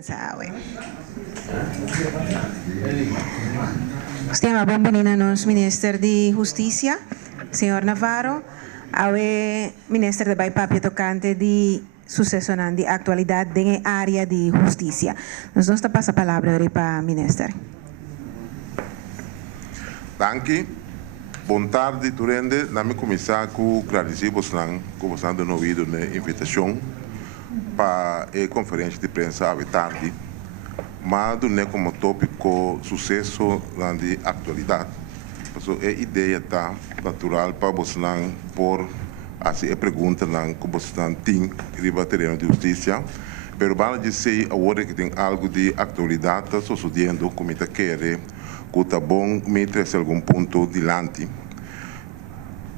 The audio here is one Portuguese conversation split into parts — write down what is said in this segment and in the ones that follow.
prensa. Stiamo bem-vindos nos ministro de Justiça, senhor Navarro, ao ministro de Baipapia tocante de sucesso de atualidade na área de justiça. Nós vamos passar a palavra para o ministro. Danke. Boa tarde, Turende. Nami começar com Clarice Bosnan, que você não ouvido na invitação para a conferência de prensa à tarde, mas não é como tópico sucesso na atualidade. Porque a ideia está natural para Bosnan por assim a pergunta que Bosnan tem riba terreno de justiça, pero para dizer agora que tem algo de atualidade está sucedendo como está querendo que está bom meter algum ponto dilante.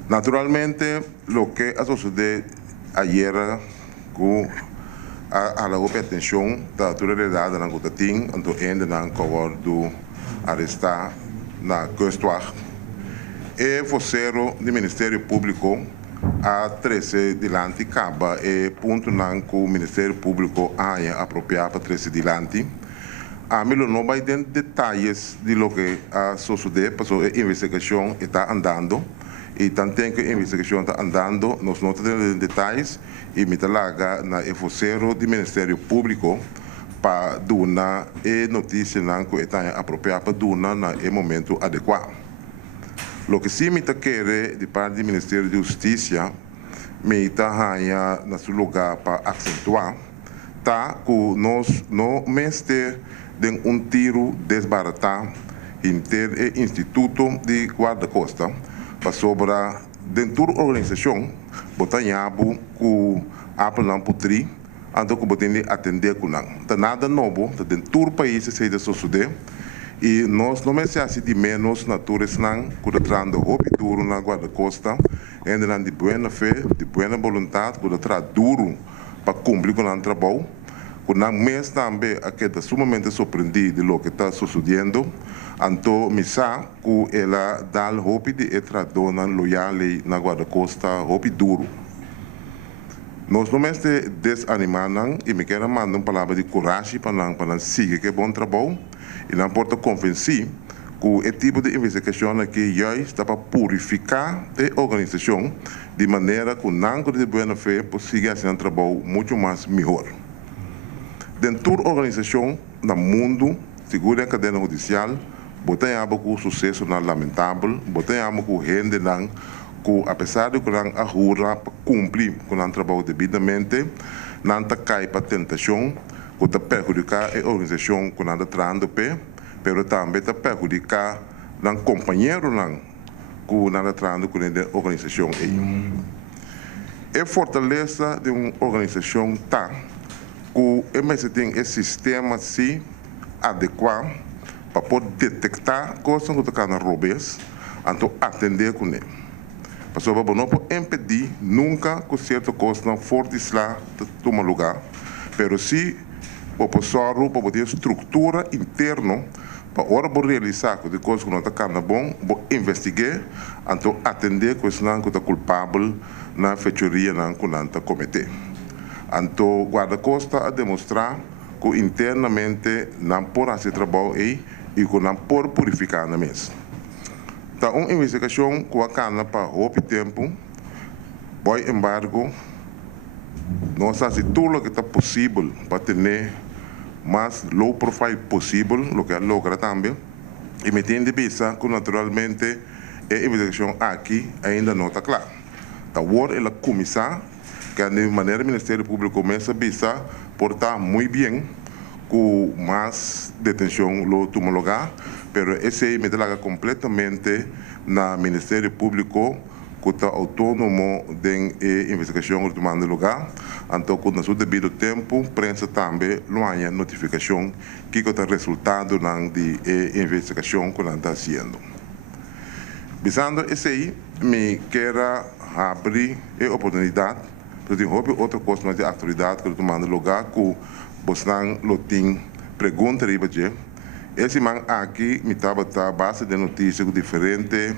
Naturalmente, o que sucedeu ayer com a la atenção da autoridade na Gotatim, então ainda não acabou de arrestar na Custoar. E vocero do Ministério Público a 13 dilante acaba e ponto não que o Ministério Público haya apropriado para 13 dilante. A mim não vai ter detalhes de lo que sucedeu, porque a investigação está andando. E tanto que a investigação está andando, nós não temos detalhes e me talaga na vocero do Ministério Público para dar a notícia que está apropriada para dar no momento adequado. O que sim me quer de parte do Ministério de Justiça, me está na seu lugar para acentuar, tá que nós não mestre de tiro desbaratar inter Instituto de Guarda-Costa para sobre dentro da organização, botanhabo que apelam putri, então que botem atender com não. Tá nada novo, tá dentro do país se de suceder e nós não me se assim de menos naturais não, que trando roupa duro na Guarda-Costa, ainda de boa fé, de boa vontade, que tra duro para cumprir com o trabalho. Que não mês também aqui está sumamente surpreendido de lo que está sucedendo. Então, me sabe que ela dá o hope de entrar dona loyal na Guarda-Costa, hope duro. Nós não mês de desanimar e me quero mandar uma palavra de coragem para seguir que é bom trabalho e não importa convencer que o tipo de investigação aqui já está para purificar a organização de maneira que não de boa fé possa fazer um trabalho muito mais melhor. Dentro da organização, no mundo, segura a cadeia judicial, botamos com sucesso lamentável, botamos com gente que, apesar de que não ajura para cumprir com o trabalho devidamente, não cai para a tentação, que está perjudicar a organização que não está trazendo pé, mas também está perjudicar o companheiro que não está trazendo com a organização. A fortaleza de uma organização está que MS tem esse sistema assim adequado para poder detectar coisas que estão na robês, então atender com ele. Porque não pode impedir nunca que certa coisa não forte lá toma lugar, mas se o professor para ter estrutura interna para hora por realizar que coisas que não estão bom, investigar, então atender coisas que estão culpável na fechoria que não está cometer. Então, Guarda-Costa a demonstrar que internamente não pode fazer trabalho e que não pode purificar na mesa. Então, uma investigação que a cana para roupa tempo, por embargo, nós fazemos tudo o que está possível para ter mais low profile possível, o que logra também, e me tem de pensar que naturalmente a investigação aqui ainda não está clara. Então, agora ela começar que de maneira o Ministério Público começa a pensar portar muito bem com mais detenção lo toma lugar, pero esse me dá completamente no Ministério Público que está autônomo de investigação tomando lugar, então com o seu devido tempo, prensa também não há notificação que está resultado de investigação que está fazendo. Visando esse aí, me quero abrir a oportunidade. Então, outra coisa mais de atualidade que estou tomando lugar, que você não tem pergunta riba de. Esse man aqui me estava a base de notícias de diferentes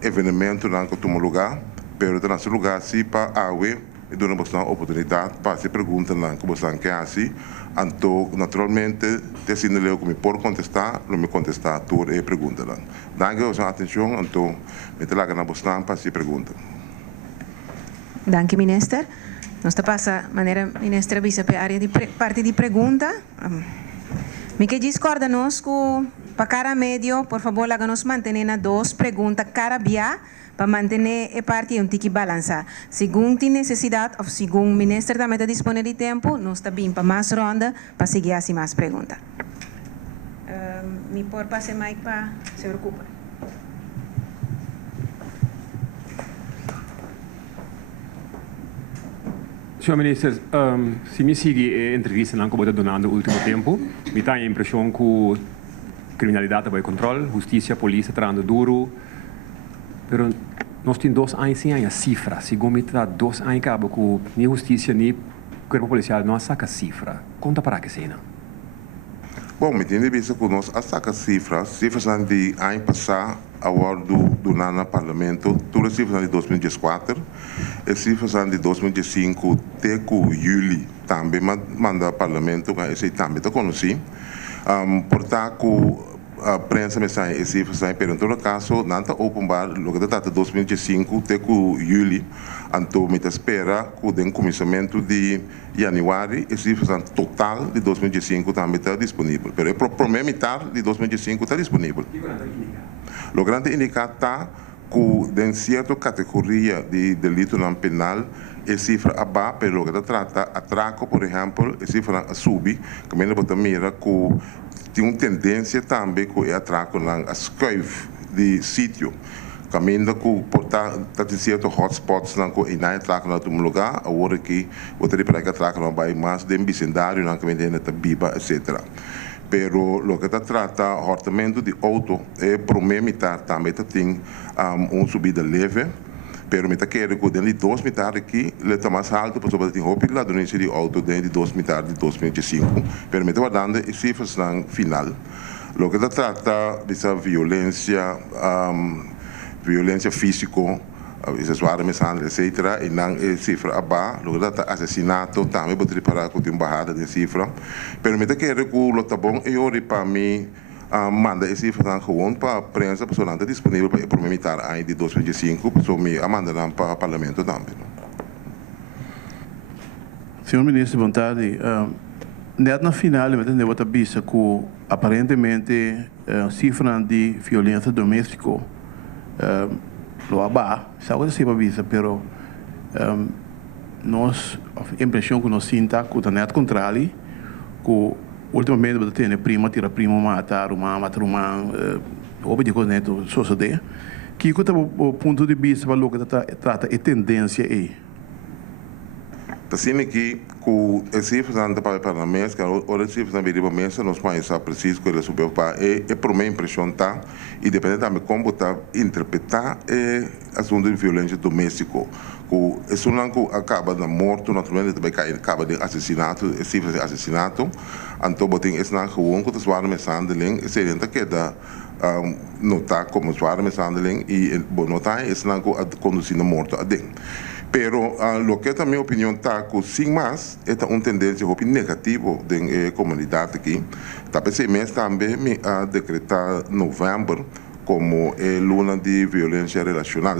eventos que tomam lugar, mas no lugar sim para e dando uma oportunidade para se perguntar lá como estão que assim. Então, naturalmente, te sinaleo que me por contestar, não me contestar tudo e pergunta lá. Danke a sua atenção, então, me te laga na bostan para se pergunta. Danke, minister. Nós passa maneira ministra visa para área de parte de pergunta. Me que discorda nós com para cada medio, por favor, laga nos manter na 2 perguntas cada via para manter a parte um tique balança. Segundo tem necessidade ou segundo o ministro também está disponível de tempo, nós está bem para mais ronda para seguir assim mais perguntas. Me por passar mais para o senhor Cooper. Senhor Ministro, se me sigue a entrevista que você está dando no último tempo, me dá a impressão que a criminalidade vai controle, justiça, polícia trabalhando duro, mas nós temos 2 anos sem a cifra. Segundo me dá 2 anos que nem justiça nem corpo policial não saca cifra. Conta para que cena. Bom, me tem visto que nós saca cifras são de ano passado, agora do nana parlamento, todas as cifras são de 2014, as cifras são de 2015, até que julho também manda parlamento, que esse também está conhecido. Portanto, a prensa me sai as cifras, mas em todo caso, não está open bar, o que está de 2015, até que julho, então me espera que o começamento de janeiro, as cifras total de 2015 também está disponível. Mas a primeira metade de 2015 está disponível. O grande indicador está que, em certa categoria de delito não penal, a cifra abaixo, mas o que trata atraco, por exemplo, a cifra sube, que me lembra mira que tem uma tendência também que o atraco a escreve de sítio. Caminho que portar tem certos hotspots não que não atraco na um lugar, agora que o para que atraco não vai mais de vecindário, não que vem na biba, etc. Pero o que trata orçamento de auto é primeiro metade também tem uma subida leve. Pero me quero que dentro de 2 metades aqui, ele está mais alto, por exemplo, tem roupa lá do início de auto dentro de 2 metades de 2015. Pero me está dando as cifras no final. O que trata dessa violência, violência física, sexual, mensalidade, etc. E não é cifra abaixo. O que trata assassinato, também pode reparar que tem barrada de cifra. Pero me quero que o está bom e ori para mim. Manda esse informação gewoon para a prensa, para estar disponível para implementar aí de 2015, para me manda para o parlamento também. Senhor Ministro, boa tarde. Net na final, eu tenho outra vista que aparentemente cifra de violência doméstica lo abaixo, sabe que se vai vista, pero nós a impressão que nós sinta que o net contrário, que ultimamente você tem tira prima matar uma houve de coisa neto suceder que o ponto de vista para o que trata a tendência aí assim que as cifras andam para a mesa, que as cifras andam para a mesa, nós vamos saber preciso que ele subiu para é por minha impressão tá e depende também como está interpretar o assunto de violência doméstica. Isso não acaba na morte, naturalmente também acaba de assassinato, cifras de assassinato. Então, tem esse não gewoon que zware mishandeling, seria que da notar como zware mishandeling e notar esse não conduzir na morte a dentro. Pero lo que é a minha opinião está que sim mais é uma tendência negativa da comunidade aqui. Talvez esse mês também me decretar novembro como luna de violência relacional.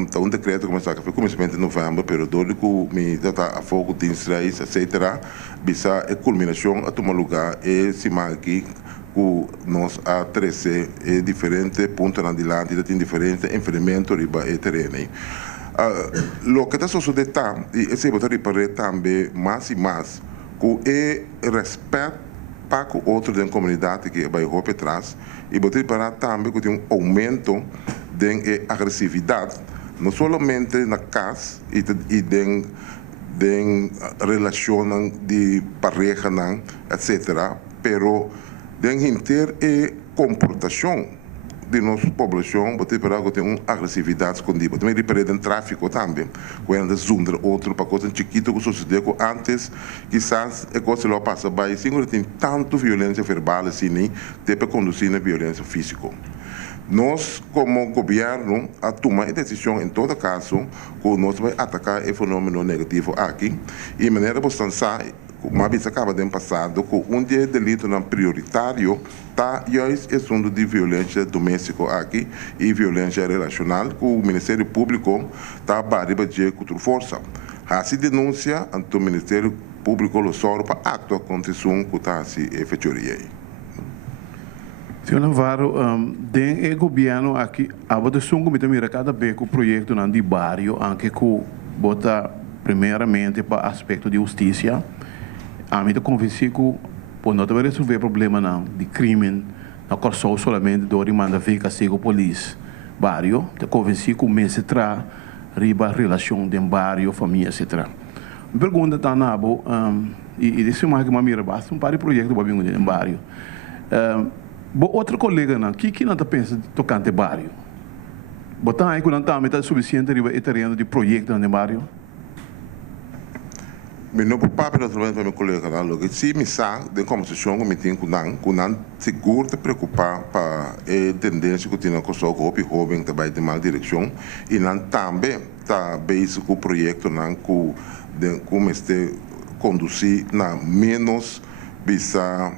Então, decreto começar a começamento de novembro, pero dole que me dá a fogo de Israel, etc. Bisa a culminação a tomar lugar e se aqui que nós a 13 diferentes pontos na dilante, tem diferentes enfrentamentos riba e terreno. O que está sucedendo e esse botar reparar também mais e mais que é respeito para o outro da comunidade que vai roupa atrás e botar reparar também que tem um aumento de agressividade não somente na casa e de relação de pareja etc. pero de inteira comportação de nossa população, você para que tem uma agressividade escondida. Também reparei no tráfico também, quando zundra outro para coisa chiquita que sucedeu antes, quizás é coisa lá passa bem, sem tem tanto violência verbal assim, nem tem para conduzir na violência física. Nós, como governo, a tomar a decisão, em todo caso, que nós vamos atacar o fenômeno negativo aqui, e de maneira bastante, como a vez acaba de passado, que delito não prioritário está esse assunto de violência doméstica aqui e violência relacional, que o Ministério Público está barriba de contra força. A denúncia ante o Ministério Público lo soro para acto contra isso que está se efetuaria. Senhor Navarro, den o governo aqui, a votação que me cada vez que o projeto não de barrio, anche que bota primeiramente para aspecto de justiça, a mim te convenci que por não ter resolver problema não de crime, não corso somente do rimanda fica cego polícia, barrio, te convenci que o mês se tra riba relação de barrio, família, etc. Me pergunta tá na bo e desse mais que mira basta par de projeto para vir no barrio. Outro colega não, que não está pensando tocante barrio? Botar aí que não está metade suficiente riba e terreno de projeto no barrio? Mas não por papel naturalmente para meu colega não, que se me sa de conversação que me tem com não seguro te preocupar para a tendência que tem na coisa que o jovem também de mal direção e não também está base com o projeto não com como este conduzir na menos bisa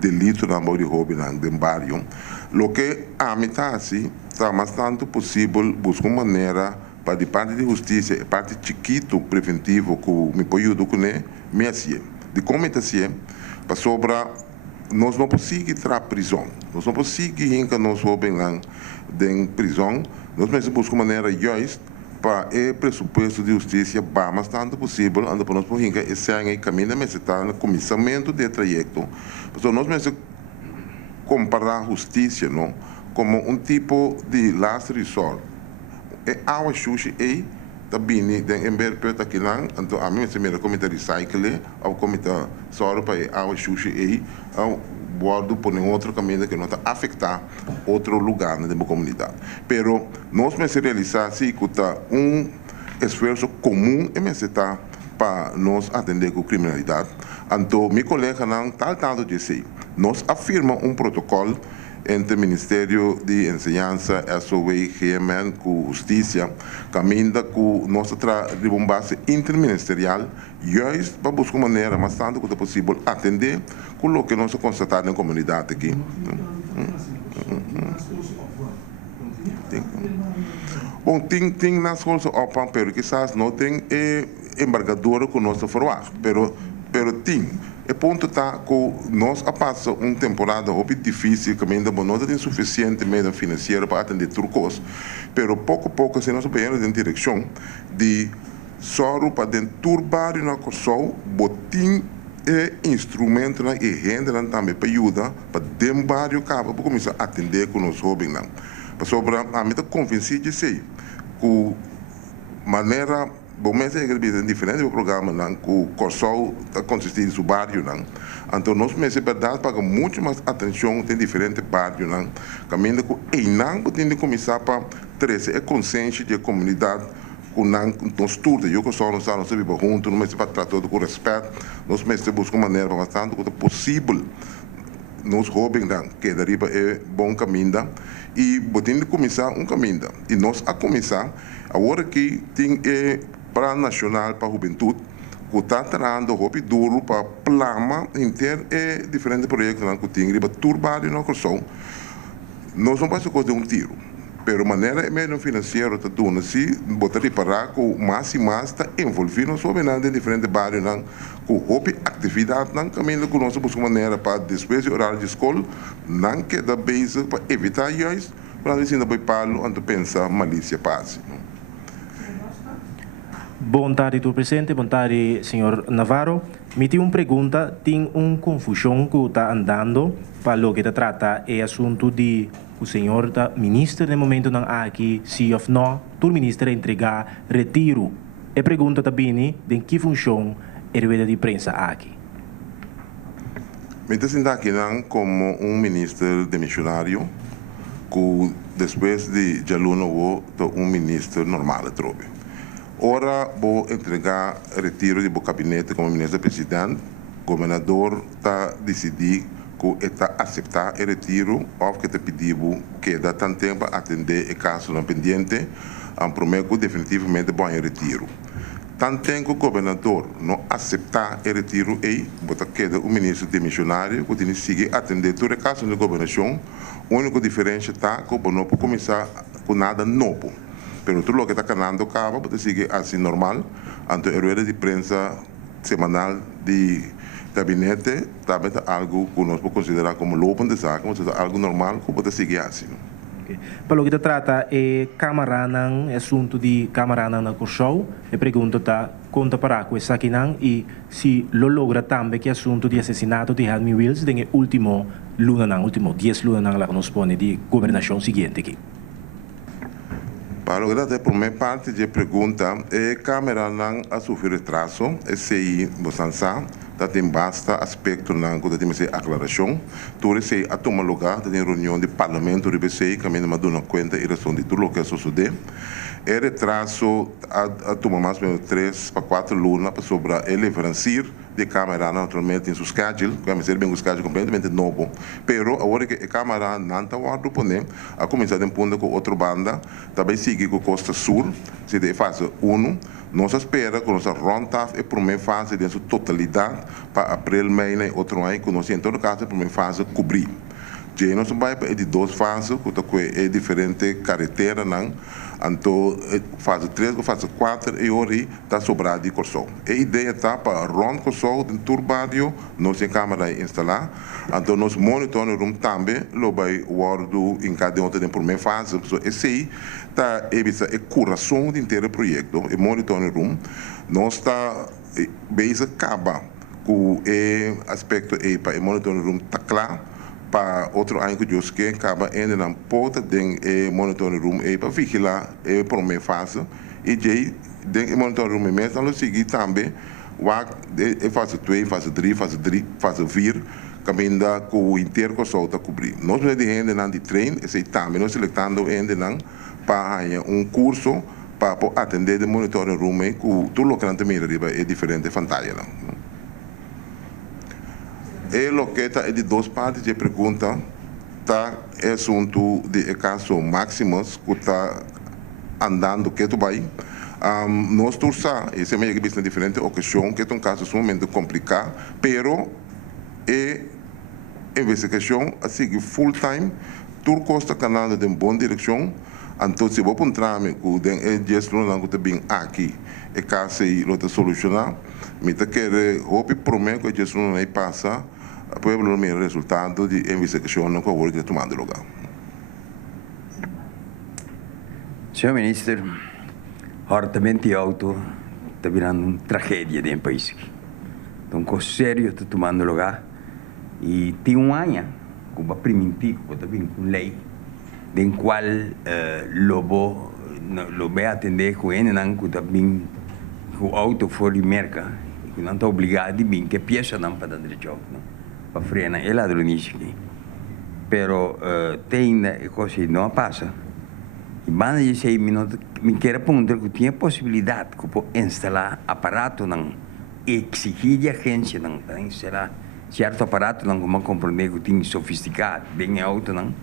delito na mão de jovem não de barrio. Lo que a metade assim está mais tanto possível buscar uma maneira para de parte de justiça e parte chiquito preventivo que me pode ajudar com me assim de como é assim para sobra nós não podemos entrar prisão nós não podemos ir que nós vamos lá de prisão nós precisamos buscar maneira justa para o pressuposto de justiça mais tanto possível anda para nós podemos ir esse é caminho mas está no começamento do trajeto então nós precisamos comparar a justiça não como tipo de last resort e awa sushi e tabini den ember peta kilang anto ami se mera komita recycle ou komita soro para awa sushi e ao bordo por outro caminho que não está afetar outro lugar na comunidade. Pero nós precisamos realizar se cuta esforço comum e está para nós atender com criminalidade. Anto meu colega não tanto de si. Nós afirma protocolo entre o Ministério de Enseñanza, SOE, GMN, com Justiça, caminha com nossa base interministerial, justo para buscar maneira mais tanto quanto possível atender com o que nós constatamos na comunidade aqui. Bom, tem nas coisas open, pero quizás não tem embargadora com nossa forma, pero tem. O ponto está que nós passamos uma temporada muito difícil, que ainda não tem suficiente meio financeiro para atender turcos, mas pouco a pouco, se nós vamos em direção de só para dentro do barrio na Corsol, botim instrumento e renda também para ajudar para dentro do barrio para começar a atender com os jovens. Para sobre a mim convencido de ser que maneira bom, mas é que diferente do programa que o Corsol está consistindo no bairro, então nós mas é verdade para muito mais atenção tem diferentes bairros, caminho que não tem de começar para trazer a consciência da comunidade com nós tudo, eu que só nós vivemos juntos, nós para tratar com respeito, nós mas buscamos uma maneira bastante possível nos jovens que deriva é bom caminho e podemos começar caminho e nós a começar agora que tem Plano Nacional para a Juventude, que está trazendo roupa duro para plama inteiro e diferentes projetos que tem para turbar e não corção. Nós não podemos fazer tiro, mas a maneira meio financeira está dando se botar reparar que mais e mais está envolvido nos jovens em diferentes bairros, com roupa atividade, caminho que nós buscamos maneira para depois do horário de escola, não queda base para evitar isso, para não se não antes pensar malícia passe. Bom tarde, do presidente. Bom tarde, senhor Navarro. Me tem uma pergunta, tem uma confusão que está andando para o que trata é assunto de o senhor da ministro no momento não há aqui se ou não, o ministro entregar retiro. A pergunta também de que função é a de prensa aqui. Me sinto aqui como ministro demissionário que depois de Jaluno ministro normal trobe. Ora vou entregar retiro do gabinete como ministro-presidente. O governador está decidindo que está aceitar o retiro ou que está pedindo que dá tanto tempo a atender o caso não pendente, prometo definitivamente bom retiro. Tanto tempo que o governador não aceitar o retiro, queda o ministro demissionário que tem que seguir atender todo o caso de governação. A única diferença está que o não pode começar com nada novo. Pero tudo o que está canando acaba, pode seguir assim normal. Então, a rueda de prensa semanal de gabinete também é algo que nós podemos considerar como lopan de saco, mas é algo normal que pode seguir assim. Okay. Para o que trata é Câmara ng assunto de Câmara na Corsou, a pergunta está conta para com essa aqui e se lo logra também que assunto de assassinato de Helmy Wills den último 10 luna lá que nos põe de governação seguinte aqui. Para lograr a primeira parte da pergunta, a Câmara não a sofrer retraso, esse Bosansa, tem basta aspecto não que tem que aclaração, tudo isso a tomar lugar tem reunião de parlamento de BC, que ainda me dá conta e razão de tudo o que sucede. É retraso a tomar mais ou menos 3 para 4 lunas para sobre ele vencir de Câmara naturalmente em seu schedule, que vai ser bem o schedule completamente novo. Pero agora que a Câmara não está guardando poner, a começar em ponto com outra banda, também sigue com Costa Sul, se de fase 1, nós espera que nós ronda a primeira fase de sua totalidade para abril, maio e outro ano, que nós em todo caso a primeira fase cobrir. Já nós vamos para de 2 fases, que é diferente carretera, não. Então, fase 3 e fase 4 e hoje está sobrado de Corsou. A ideia está para rond Corsou, em Turbádio, nós em Câmara instalar. Então, nós monitoramos também, lo vai guardo em cada outra da primeira fase. Esse aí está a coração do inteiro projeto, e monitoramos. Nós está bem acaba com o aspecto para o monitoramos está claro. Para outro ano que eu que acaba ainda na porta de monitoring room para vigilar a primeira fase e de monitoring room mesmo nós seguir também a fase 2, fase 3, fase 4, caminhando com o inteiro que só está cobrir. Nós não ainda na de treino, esse também nós selectando ainda para curso para atender o monitoring room com tudo o que também é diferente fantasia. E o que está de 2 partes de pergunta, está é assunto de caso Maximus, que está andando, que tu vai. Nós torçamos, esse é meio que uma diferente ocasião, que é um caso sumamente complicado, pero a investigação a seguir full time, tudo está caminhando em boa direção. Então, se você encontrar com o gestor que está bem aqui, é caso e outra solucionar, me está querendo, o primeiro que o gestor não passa, poi o resultado di investigazione che vuole tomando lugar. Senhor Ministro, hortamente auto está virando uma tragédia dentro do país. Então, coisa séria está tomando lugar. E tem ano que vai permitir, que está vindo com lei, em qual lo vai atender com ele, que está vindo com o auto fora de merca, que não está obrigado a vir, que peça não para dar direito. Para frenar el ladronismo aqui. Pero tem coisa que não passa. E banda de 6 minutos, me quero perguntar que tinha possibilidade de instalar aparato não exigir a agência não instalar certo aparato não como compreender que tem sofisticado bem auto não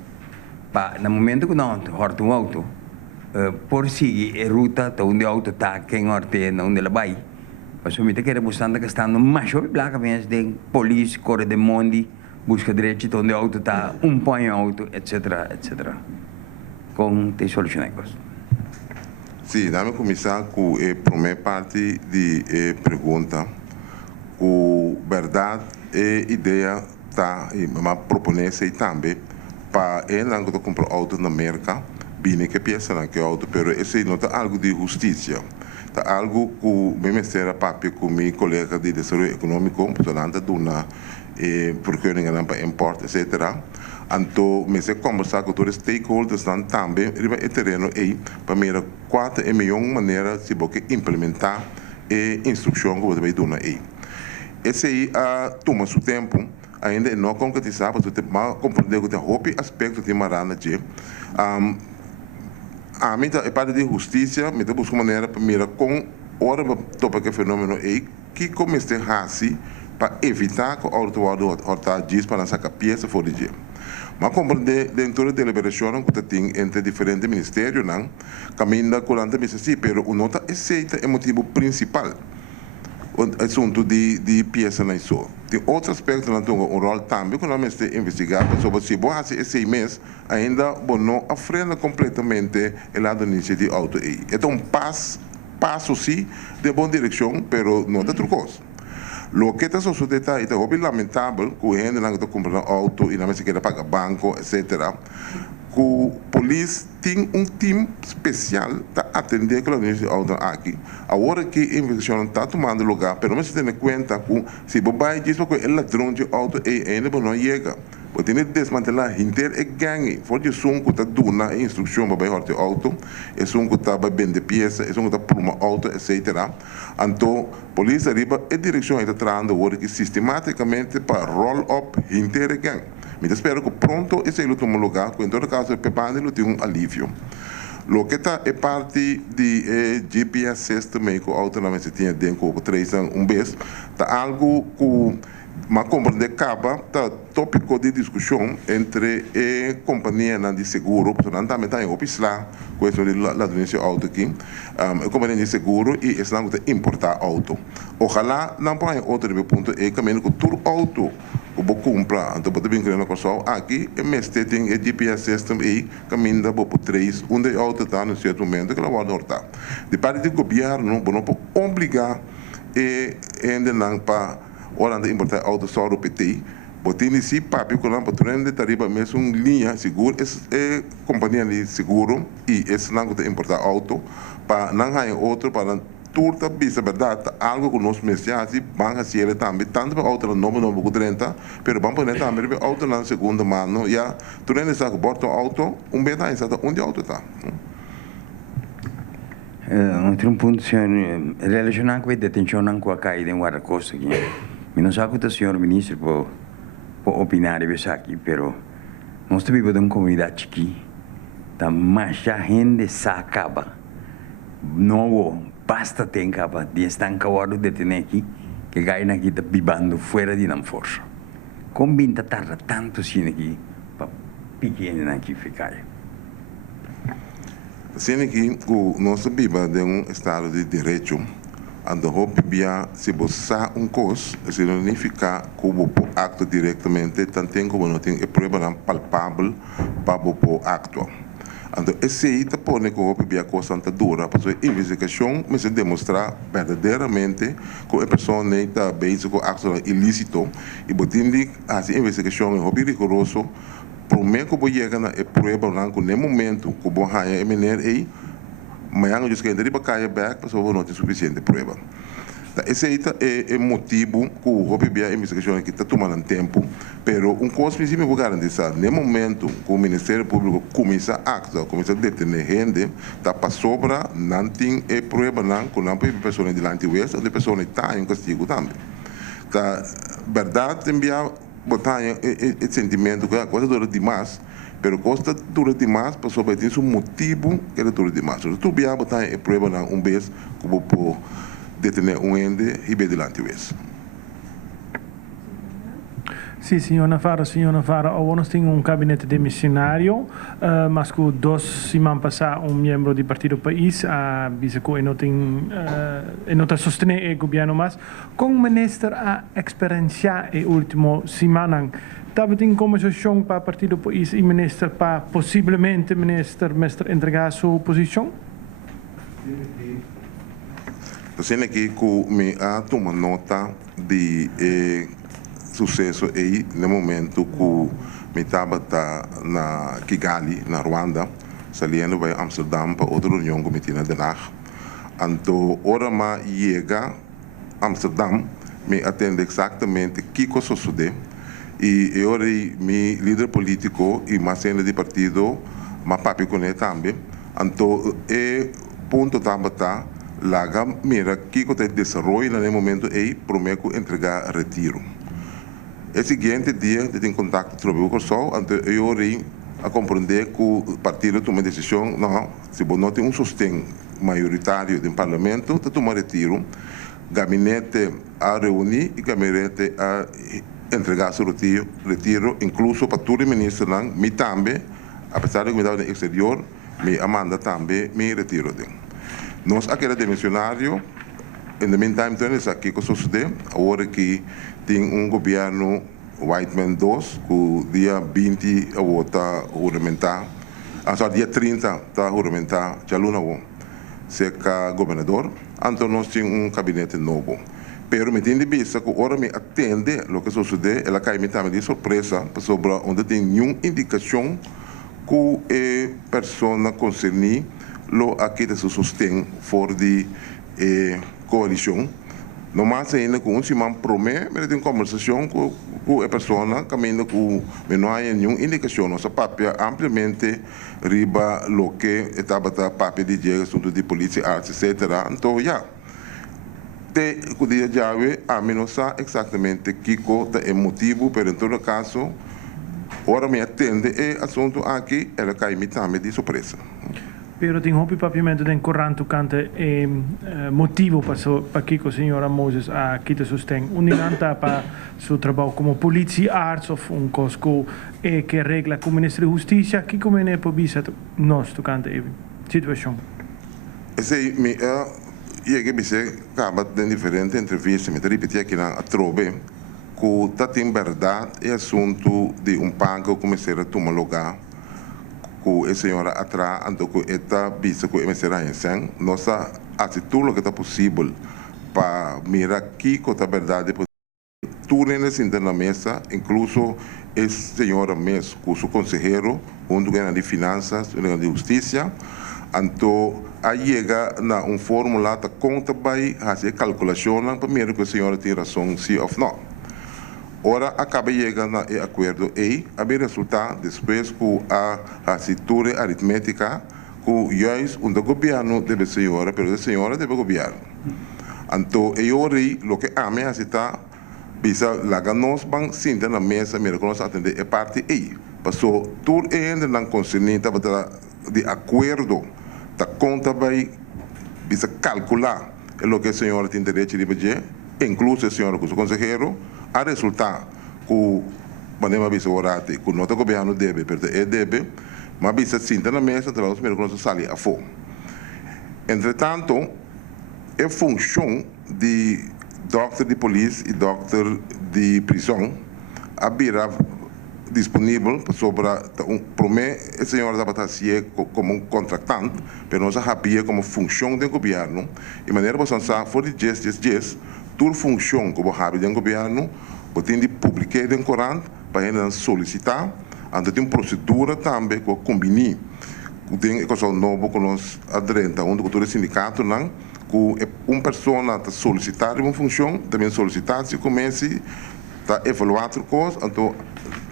para no momento que não horta auto por seguir a ruta onde o auto está quem horta onde ela vai. Mas eu me quero buscando que está no mais placa mesmo de polícia, corre de monde, busca direito onde o auto está, põe auto, etc, etc. Com te solucionar coisas. Sim, vamos começar com a primeira parte de pergunta. Com verdade, a ideia está, mas propõe-se também para ele não comprar auto na América, bem que pensa que auto, mas esse não é algo de justiça. Algo que o Ministério Papi com meu colega de desenvolvimento econômico, portanto, dona procurando para import, etc. Então, me se conversar com todos os stakeholders também, e terreno aí para mira 4 milhões de maneiras se você implementar a instrução que você vai dar aí. Esse aí toma seu tempo, ainda não concretizar, mas você tem que compreender que tem outro aspecto de marana de a mim é parte de justiça, me busca maneira para mirar com hora para topar que fenômeno aí que comece a assim para evitar que o auto horta diz para sacar peça fora de mas compreender dentro da deliberação que tem entre diferentes ministérios não caminha curante mas sim pero o nota aceita é motivo principal o assunto de peça na isso tem outro aspecto não tem um rol também quando nós estamos investigando sobre se você esse 6 meses ainda não afrena completamente o lado de auto aí é um passo sim de boa direção pero não é trucoso. Lo que está sucedendo é que é lamentável que o gente não está comprando auto e não se quer pagar banco, etc. Que a polícia tem time especial para atender aquele auto aqui. Agora que a investigação está tomando lugar, mas não se tem conta que se o pai diz que o ladrão de auto ainda não chega. Você tem que desmantelar inteiro a gangue. Porque o som que está dando a instrução para o auto, o som que está vender peça, o som que está por uma auto, etc. Então, a polícia arriba a direção está trazendo agora sistematicamente para roll up inteiro a gangue. Mas espero que pronto esse ele tome lugar, que em todo caso o Pepane ele tem alívio. Lo que está é parte de GPS system que o auto não se tinha dentro de 3 anos, vez, está algo que mas compreender acaba tá tópico de discussão entre a companhia de seguro, portanto também está em opisla com isso de ladrões auto aqui, a companhia de seguro e esse não é importar auto. Ojalá não põe outro ponto é caminho que todo auto que vou comprar, então pode vir criando coisa aqui é mestre tem o GPS system e caminho da por 3 onde auto está no certo momento que ela vai dortar. De parte do governo não pode obrigar e ainda não para ora anda importar auto só o PT, botini si papi com lampa turende tariba mesmo linha seguro é companhia de seguro e esse não que importar auto para não há outro para turta bisa verdade algo que nós messiasi banca se ele também tanto para auto não com 30 pero vamos para também para auto na segunda mano já turende sabe bordo auto beta em sata onde auto está. Outro ponto, senhor, relacionado com a detenção com a caída em Guarda-Costa aqui. Eu não sei se o senhor ministro pode opinar sobre aqui, mas nós vivemos em uma comunidade chiquita, tá mais gente se acaba, não basta ter acaba de estar acabado de ter aqui, que gai aqui está vivendo fora de uma força. Como bem tarda tanto assim aqui, para pequeno aqui ficar? Sendo que nós vivemos em estado de direito, ando hopia se você coisa significa que o acto diretamente tanto como não tem prova palpável para o acto. Então esse aí tá põe que o hopia coisa tanta dura para a investigação mas se demonstrar verdadeiramente que a pessoa não está bem com acto ilícito e botando a investigação é hopia rigoroso primeiro que você chega na prova não que no momento que você há a maneira aí mas eu disse que ainda para cair back para não ter suficiente prova. Esse é o motivo que o OPB a investigação aqui está tomando tempo, pero coisa princípio vou garantir no momento que o Ministério Público começa a deter gente, está para sobra, não tem prova não, que não tem pessoa de diante oeste, a pessoa está em castigo também. Tá verdade também botar o sentimento que a coisa dura demais. Pero costa dura demais, para sobre tem um motivo que ele dura demais. Tu bem botar a prova na vez que vou por detener ende e bem delante isso. Sim, senhor Navarro, nós temos gabinete de missionário, mas que 2 semanas passadas membro do Partido País, disse que não tem sostener o governo, mas com o ministro a experiência e última semana estava em conversação para o Partido País e ministro para possivelmente ministro entregar sua posição? Você aqui que me toma nota de sucesso aí no momento que me estava na Kigali, na Ruanda, saliendo para Amsterdam para outra reunião que me tinha de lá. Então, ora mais chega Amsterdam, me atende exatamente o que sucede. E eu mi líder político e mais cena de partido, mas papi com ele também. Então, ponto também tá, laga mira que o desenvolve no momento aí prometo entregar retiro. O seguinte dia tem contato com o pessoal, então eu a compreender que o partido toma decisão, não, se não tem sustento maioritário do parlamento, toma retiro. gabinete a reunir e gabinete a entregar seu retiro, incluso para todo ministro, me também, apesar de que me dá no exterior, me amanda também, me retiro. Nós, aquele dimensionário, in the meantime, temos aqui que sucede, agora que tem governo Whiteman 2, que o dia 20 está juramentar, dia 30 está juramentar, já luna seca governador, então nós temos gabinete novo. Pero me tem de vista que agora me atende o que sucede, ela cai me também de surpresa, sobre onde tem nenhuma indicação que a pessoa concernida lo aqui de se sustém for de coalição. No mais ainda com um simão promete, mas tem conversação com a pessoa, caminhando com não há nenhuma indicação, nossa papel amplamente riba lo que estava papel de dia, assunto de polícia, arte, etc. Então, já. Te podia jave a mim não sabe exatamente que é motivo, mas em todo caso, ora me atende e assunto aqui, ela cai me também de surpresa. Pero tem hopi papiamento den corranto cante motivo para que a senhora Moses aqui te sustém. Unilanta para seu trabalho como policia arts of cosco que regla com o Ministério da Justiça, que como é para bisa nós tocante a situação. Esse me que você acaba de diferente entrevista, me repetir aqui na Trobe, que está tem verdade é assunto de pago começar a tomar lugar, que a senhora atrás, então que está vista que começar a ensinar, nossa atitude que está possível para mirar aqui que está verdade, turnos na mesa, incluso a senhora mesmo, com o conselheiro, junto com a de finanças, a de justiça, então aí chega na fórmula da conta vai fazer calculação para ver que a senhora tem razão sim ou não. Ora acaba chegando na acordo e a resultado depois com a situação aritmética que juiz o governo deve senhora, mas a senhora deve governo. Então eu ori lo que a minha está bisa laga nós bang sinta na mesa mira que nós atender é parte aí. Passou tudo ainda não consciente de acordo da conta vai bisa calcular o que a senhora tem direito de fazer, incluso a senhora com o conselheiro, a resultar que banema bisa orate, que o nosso governo deve, deve, mas bisa sinta na mesa, traz o que nós sali a fome. Entretanto, é função de doctor de polícia e doctor de prisão a virar disponível sobre promete a senhora da batalha como contratante, mas nós sabia como função do governo e maneira você sabe for de dias toda função que você have do governo você tem de publicar em corante para ele solicitar, então tem uma procedura também que combine tem coisa nova que nós aderente onde todo sindicato não que uma pessoa está solicitando uma função também solicitar se comece está evaluado a coisa, então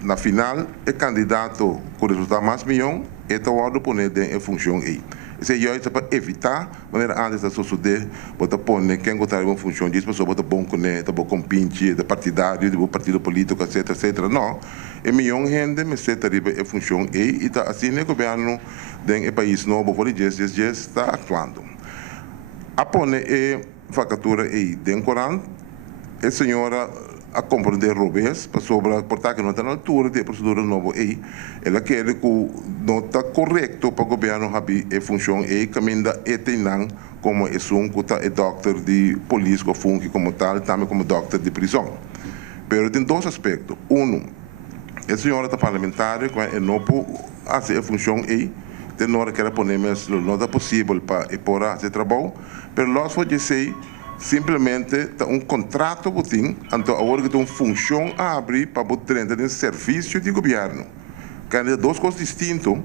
na final o candidato com o resultado mais milhão é o poner em função aí. Isso é para evitar maneira antes da sociedade botar poner quem gostaria de uma função disso pessoa botar bom com tá bom com pinche da partidário de partido político etc. Não é milhão gente mas se arriba em função aí e tá assim o governo do país novo por dias está atuando. A poner vacatura aí dentro corante a senhora a compreender robês para sobre portar que não está na altura da procedura nova aí ela quer que não está correto para o governo haver a função aí caminha etenang como é que está é doctor de polícia que funge como tal também como doctor de prisão. Pero tem dois aspectos. A senhora está parlamentar que não pode fazer a função aí de não quer poner mais não é possível para por esse trabalho, pero nós vamos dizer simplesmente contrato botim, então agora que tem uma função a abrir para botar dentro de serviço de governo. Que é duas coisas distintas,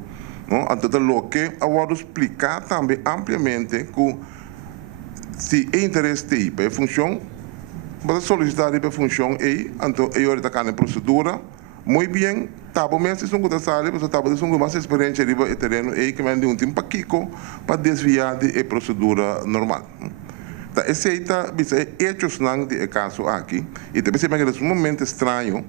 não? Então o que agora explicar também ampliamente que se é interesse tem para a função, para solicitar para a função aí, então eu está cá na procedura, muito bem, tá bom mesmo se não está sale, mas tá bom se não mais experiência de terreno aí que vem de tempo para Kiko para desviar de procedura normal. Aceita hechos de caso aqui e também se me parece um momento estranho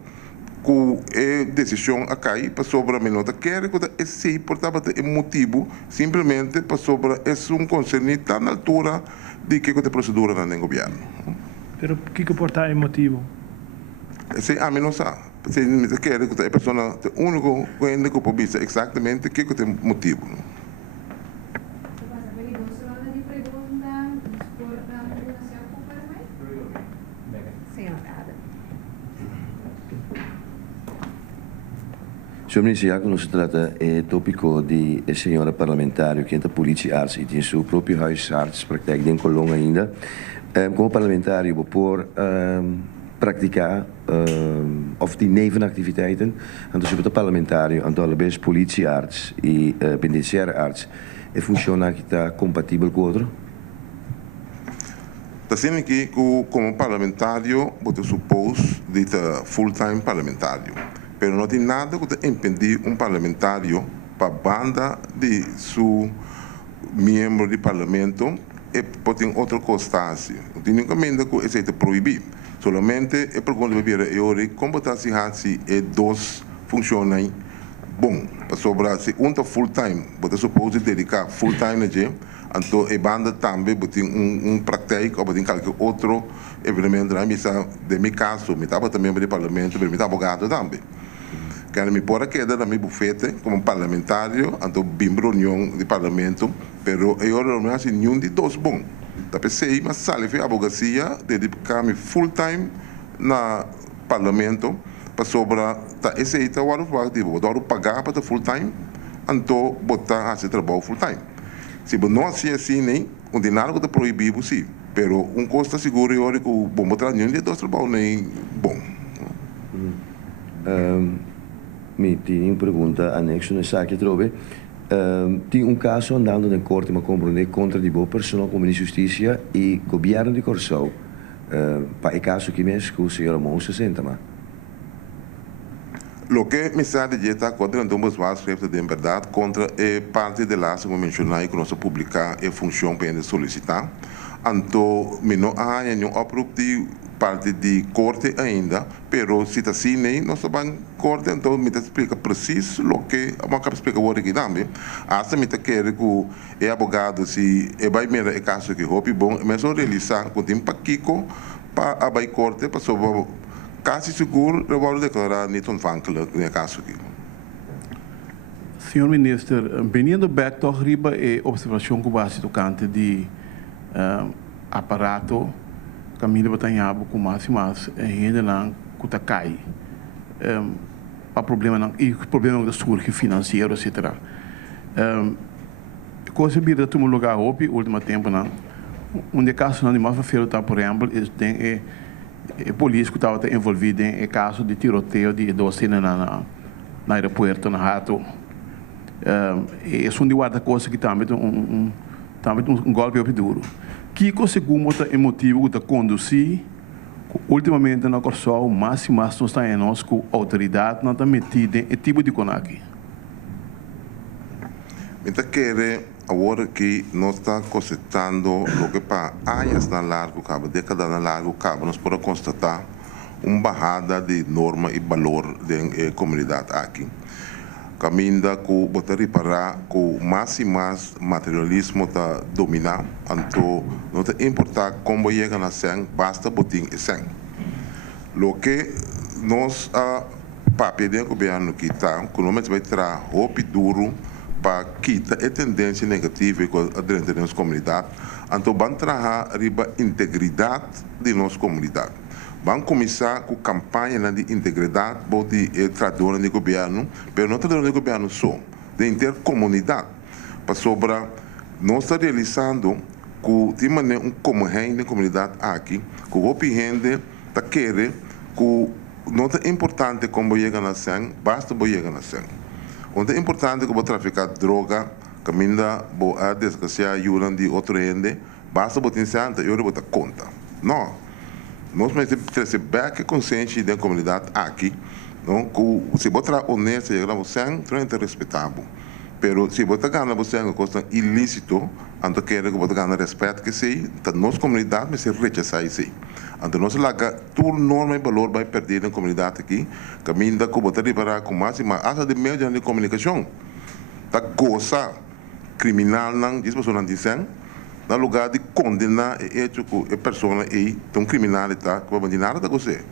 com a decisão a cair para sobre a minota quer que esse portava é motivo simplesmente para sobre é concerno está na altura de que a procedura no governo. Pero que porta é motivo? Esse a menos a se me quer que a pessoa o único que pode dizer exatamente que é motivo. Senhor Ministro, já que se trata do tópico de senhora parlamentário que é da politiearts e tem seu próprio huisartspraktijk em Colônia ainda, como parlamentário vou por praticar of die nevenactiviteiten, então sobre o parlamentário, então allebei politiearts e penitenciário arts, e funciona que está compatível com o outro? Está sendo que como parlamentário você supôs de full-time parlamentário. Pero não tem nada que impedir parlamentário para banda de seu membro de parlamento e pode ter outra constância. Não tem nenhuma emenda que isso é proibir. Solamente é pergunta de beber e ora como está se é dois funcionam bom. Sobre se full time, você supôs dedicar full time a gente, então a banda também tem prática ou tem qualquer outro evento. De meu caso, me estava também membro de parlamento, me estava advogado também. Que me pode quedar na minha bufete como parlamentário, então membro de parlamento, pero eu não acho nenhum de dois bom. Da pensei, mas sale foi a advocacia, dedicar-me full time na parlamento, para sobra, esse aí tá o tipo, vou pagar para full time, então botar esse trabalho full time. Se não assim nem, não tem nada que está proibido, sim, pero custo seguro e hora que o bom botar nenhum de dois trabalhos nem bom. Me tinha uma pergunta anexo nessa que trouxe. Tem caso andando na corte, mas compreender contra de boa pessoa como de justiça e governo de Corsão. Para o caso que mesmo que o senhor Monsa senta, mas. Lo que me sabe de estar contra então os vasos de verdade contra a parte de lá como mencionei que nós publicar a função para solicitar. Então, me não há nenhum apropo de parte de corte ainda, pero se está assim nem nós vamos corte então me explica preciso o que vamos explicar agora aqui também. Hasta me quer que o advogado se vai mirar o caso que houve bom, mas só realizar com tempo para a vai corte para sobre quase seguro eu vou declarar niet ontvankelijk no caso aqui. Senhor Ministro, venindo back to riba e observação que base tocante de aparato caminho batanhabo com mais e mais ainda não cuta cai a problema não e problema da surge financeiro etc. Coisa bira tu lugar hoje último tempo não de caso não de mais feiro tá por exemplo tem a polícia que estava envolvida em caso de tiroteio de docena na aeroporto na rato e são de guarda coisa que também um golpe duro que conseguiu mostrar o motivo de conduzir ultimamente na Corsol mais e mais nós está em nós com autoridade não está metida em tipo de conaqui. Então quer agora que nós está constatando o que para anos na largo cabo década na largo cabo nós podemos constatar bajada de norma e valor da comunidade aqui. Caminda com botar reparar com mais e mais materialismo tá dominar, então não te importa como chega na sen, basta botar e sen. Lo que nós a papel do governo que está, que não vai trazer roupa duro para quitar a tendência negativa dentro da nossa comunidade, então vamos trazer a integridade da nossa comunidade. Vamos começar com campanha de integridade de traduzir do governo, mas não traduzir do governo só, de intercomunidade. Para sobre nós está realizando que tem uma comunidade na comunidade aqui, que o gente está querendo que não é importante como chega na sangue, basta chegar na sangue. Não é importante que traficar droga, caminha a desgraçar ajuda de outro gente, basta botar sangue e eu botar conta. Não. Nós temos que consciência da comunidade aqui, não que se botar honesto e gravo sangue, é respeitável. Pero se você ganha você uma coisa ilícito, então quer que você ganha respeito que sei, da nossa comunidade mas se rechazar isso. Então nós lá tudo norma e valor vai perder na comunidade aqui, caminho da que você liberar com mais asa de meio de comunicação, da goza criminal não diz pessoa não dizem, no lugar de condenar e hecho que a pessoa é tão criminalidade que vai nada da você.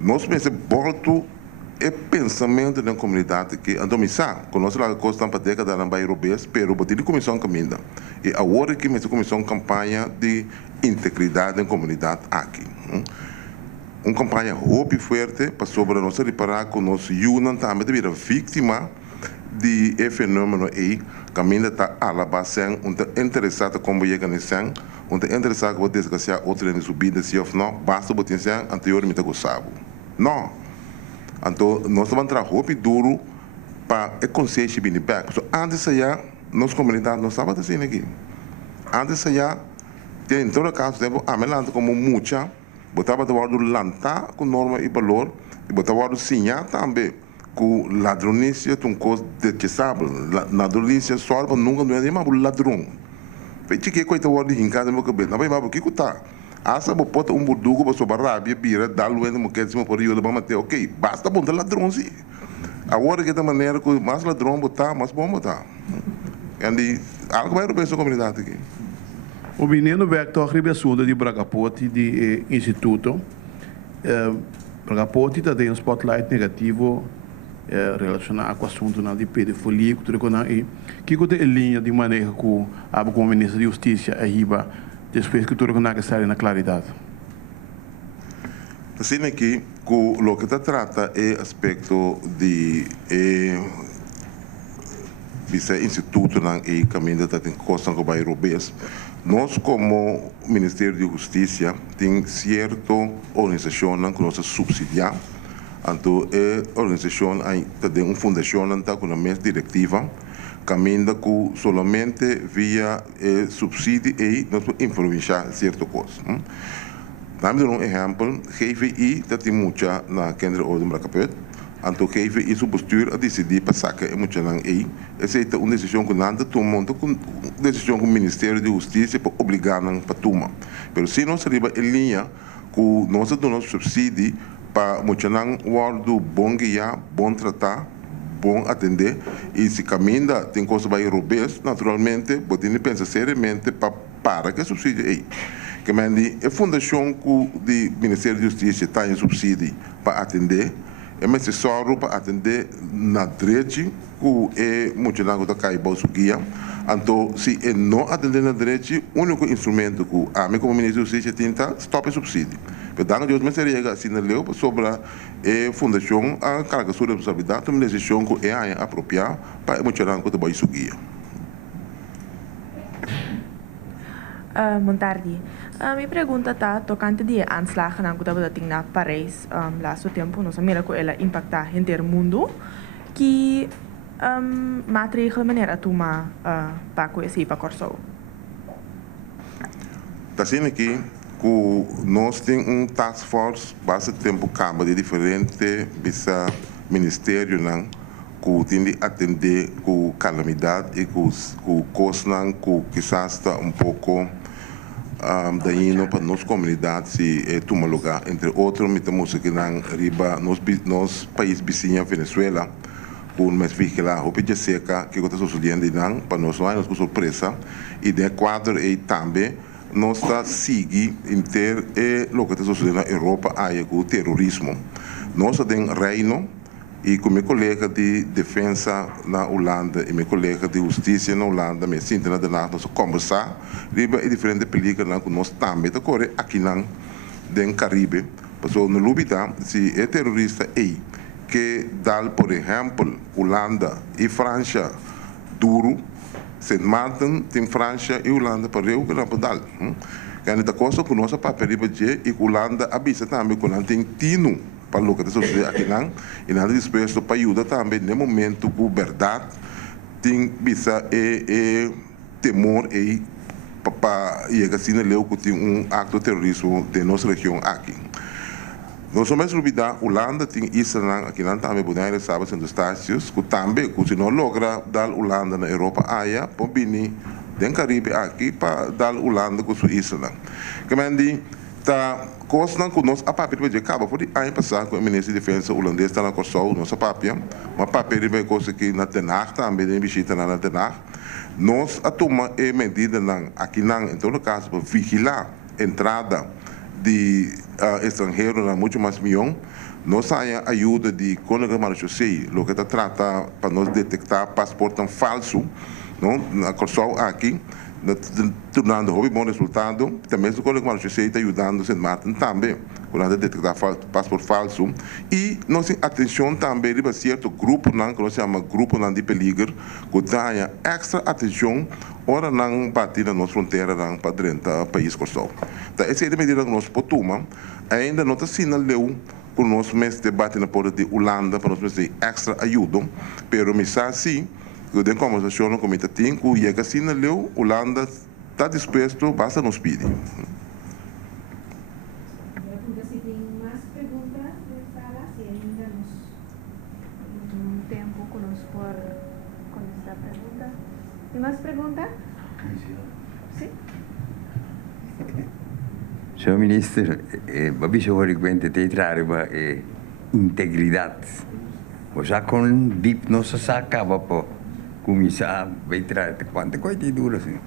Nós pensamos volto é pensamento da comunidade que então me sabe quando nós lá costa para década na bairro Robes pero botar comissão caminha e agora que mais comissão campanha de integridade da comunidade aqui uma campanha roupa forte para sobre nós reparar que nós unam também de vir vítima de fenômeno aí caminha está a la base interessado como chega nesse interessado que desgastar outra em subida se ou não basta botar anteriormente gostava não. Então, nós vamos trabalhar roupa duro para a consciência bem back. So, antes de já, nossa comunidade não estava assim aqui. Antes de já, em todo caso, a melhor como muita, botava de lado lantar com norma e valor, e botava de sinhar também com ladronícia, com coisa detestável. Ladronícia só para nunca não é nem mais ladrão. Feito que coisa de rincada no meu cabelo, não vai mais porque está. Asa bota burdugo para sobre rábia, bira, dá luendo mo quer cima por aí, vamos até, ok, basta bom ladrão sim. Agora que da maneira que mais ladrão botar, mais bom botar. E algo vai resolver a comunidade aqui. O menino vai tornar a assunto de Bragapote de instituto. Bragapote tem um spotlight negativo relacionado com o assunto de pedofilia, que tem a linha de maneira que a como ministro de Justiça arriba depois que tudo que está na claridade. Assim aqui, o que trata é aspecto de esse instituto e caminho da costa que vai Robes. Nós como Ministério de Justiça tem certa organização que nós subsidiamos. Então, a organização tem uma fundação com a mesma diretiva. Caminha que somente via subsídio e nós influenciar certa coisa. Dá-me um exemplo, GVI tem muita na Kendra Ordem Bracapet, então GVI sua postura a decidir para sacar muita lang aí, essa é uma decisão que nada toma, uma decisão que o Ministério de Justiça para obrigar não para tomar. Mas se nós arriba em linha que nós damos subsídio para muita lang guardo bom guiar, bom tratar bom atender e se caminha tem coisa vai Robes naturalmente pode pensar seriamente para que subsídio aí que mande a fundação que o Ministério da Justiça está em subsídio para atender é necessário para atender na direito que é muito longo da cai bolso guia então se não atender na direito o único instrumento que a mim como Ministério da Justiça tenta stop o subsídio. Portanto, Deus me seria assim na lei sobre a fundação a carga sua responsabilidade uma decisão que é apropriada para emocionar que vai seguir. Montardi, minha pergunta está tocante de aanslagen na que tem na Paris laatste tempo nós mira que ela impacta inteiro mundo que maatregelen maneira toma para com esse para corso. Tá sendo aqui que nós temos task force base tempo camba de diferente bisa ministério não que tem de atender com calamidade e com coisas não que quizás está pouco daí para nossa comunidade se toma lugar entre outros mitamos que não riba nos país vizinho Venezuela com mais vigilar o pede seca que está sucedendo não para nós não é uma surpresa e de quadro e também nós está seguindo inteiro o que está sucedendo na Europa aí com o terrorismo nós temos reino e com meu colega de defesa na Holanda e meu colega de justiça na Holanda me sinto na nós conversar riba e diferentes películas que nós também tá corre aqui na den Caribe porque no lubita se é terrorista aí que dá por exemplo Holanda e França duro Saint Martin tem França e Holanda para eu que não pode dar que é coisa que nossa papel riba e Holanda avisa também que não tem tino para o que está sucedendo aqui não e nada disposto para ajudar também no momento que a verdade tem bisa temor e para chegar assim leu que tem acto terrorismo de nossa região aqui Nós somos olvidar Holanda tem isso aqui não também bonito sabe sendo estácios que também que se não logra dar Holanda na Europa aia por bini den Caribe aqui para dar Holanda com sua isla. Que mandi tá coisa que nós a papel de cabo por aí passar com o ministro de defesa holandês está na Corsol nossa papel uma papel de coisa que na Tenag também de visita na Tenag nós a tomar medida aqui não em todo caso para vigilar entrada de estrangeiro na muito mais milhão nós aí ajuda de Cônego Marechaussee o que está trata para nós detectar passaporte falso não na Corsol aqui tornando um bom resultado também o Cônego Marechaussee está ajudando o Sint Maarten também quando detectar passaporte falso e nós atenção também para certo grupo que nós chamamos grupo de peligro que dá extra atenção ora não bater na nossa fronteira para dentro do país Corsol. Então essa é a medida que nós podemos ainda não está sinalando que nós mesmos debate na porta de Holanda para nós mesmos extra ajuda, pero misa sim que tem conversação no comitê tem que chega sinalou Holanda está disposto basta nos pedir. ¿Hay más preguntas? Sí. Senhor Ministro, babi senhor requente te trareba integridade. Já com dip não se acaba por começar vai trazer quanto coisa dura assim.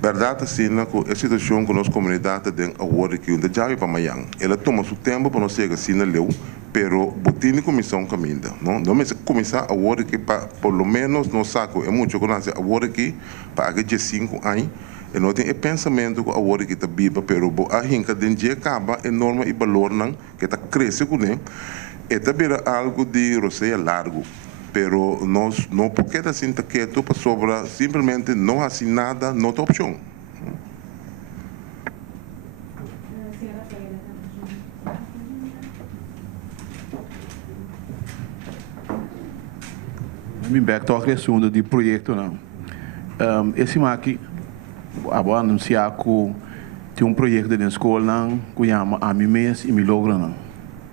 Verdade assim na a situação que nossa comunidade tem agora que onde já vai para amanhã. Ela toma seu tempo para nós chegar assim na leu, pero botina comissão caminha, não? Não mas começar agora que para por lo menos no saco é muito que nós agora que para que 5 anos e não tem pensamento que agora que está viva, pero a hinca den dia acaba enorme e valor não que está cresce com ele. É também algo de roceia largo. Pero nós não porque assim tá quieto para sobra simplesmente não assim nada não tem opção. Mijn back toch is zo'n die projecten nou. Esse aqui agora anunciar que tem projeto de escola não que chama Amimes e Milagro não.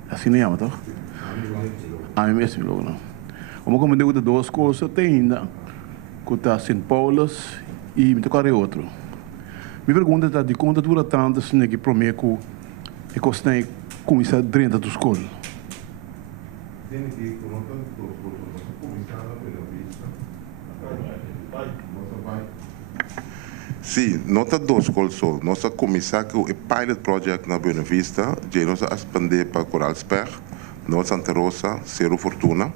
Assim não chama toch? Amimes e Milagro não. Como digo de 2 escolas tem ainda que está Sint Paulus e me tocarei outro. Me pergunta está de quanto dura tanto se não que prometo que custa começar dentro da escola. Sim, nós 2 escolas só. Nós começar com o pilot project na Buena Vista, já nós expandir para Coralsberg, nós Santa Rosa, Cerro Fortuna.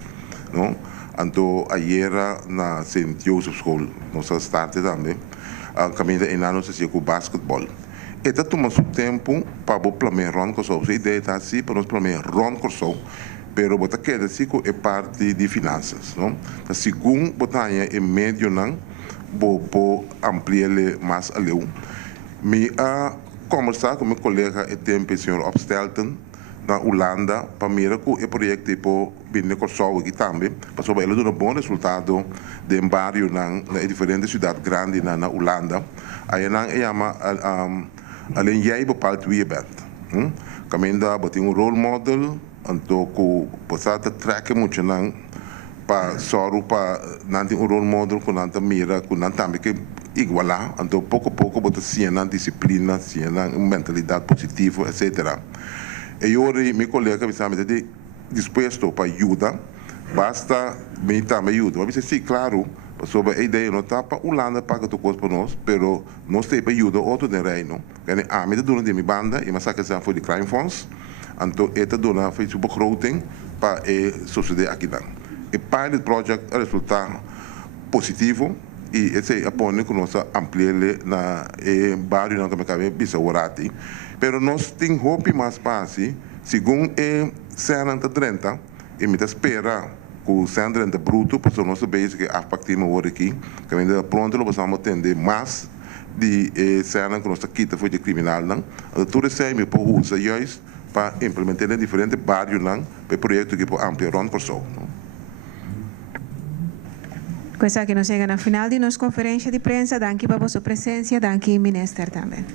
No? Então, ayer na St. Joseph School, nós startamos também, a caminho de nós fazia com basquetebol. E tá tomando seu tempo para o planear run corso. A ideia está assim para nós planear run corso, pero bota que assim é parte de finanças, não? A segundo botar em meio não, vou ampliar mais além. Me a conversar com meu colega e tempo o senhor Opstelten na Holanda para mira que o projeto tipo bem corso aqui também, para sobre ele dar um bom resultado de um bairro na diferentes cidades grandes na Holanda. Aí não é chama além jij bepaalt wie je bent. Kamenda botin um role model, então que você trekken muito não para soro para não ter role model que não mira que não também que igualar, então pouco a pouco botar ciência, disciplina, ciência, mentalidade positiva, etc. E hoje meu colega me sabe de disposto para ajudar, basta me também ajuda. Mas sim, claro, sobre a ideia não está para Holanda paga tu coisa para nós, pero nós temos ajuda outro de reino. Ganha a minha dona de minha banda e mas que são for de crime funds, então esta dona fez uma begroting para suceder aqui lá. E pilot project resultado positivo e esse apoio que nós ampliamos na bairro não que me cabe bisa orati. Pero nós temos hope mais passe, segundo cena 30 e me espera que o centro de bruto, porque nós sabemos que a partir de agora aqui, que ainda pronto nós vamos atender mais de cena que nós aqui foi de criminal não. A tudo isso me por usa juiz para implementar em diferentes bairros não, para projeto que por ampliar o corso. Questa che nos chega na final di nostra conferenza di prensa, danke per la vostra presenza, danke ministro também.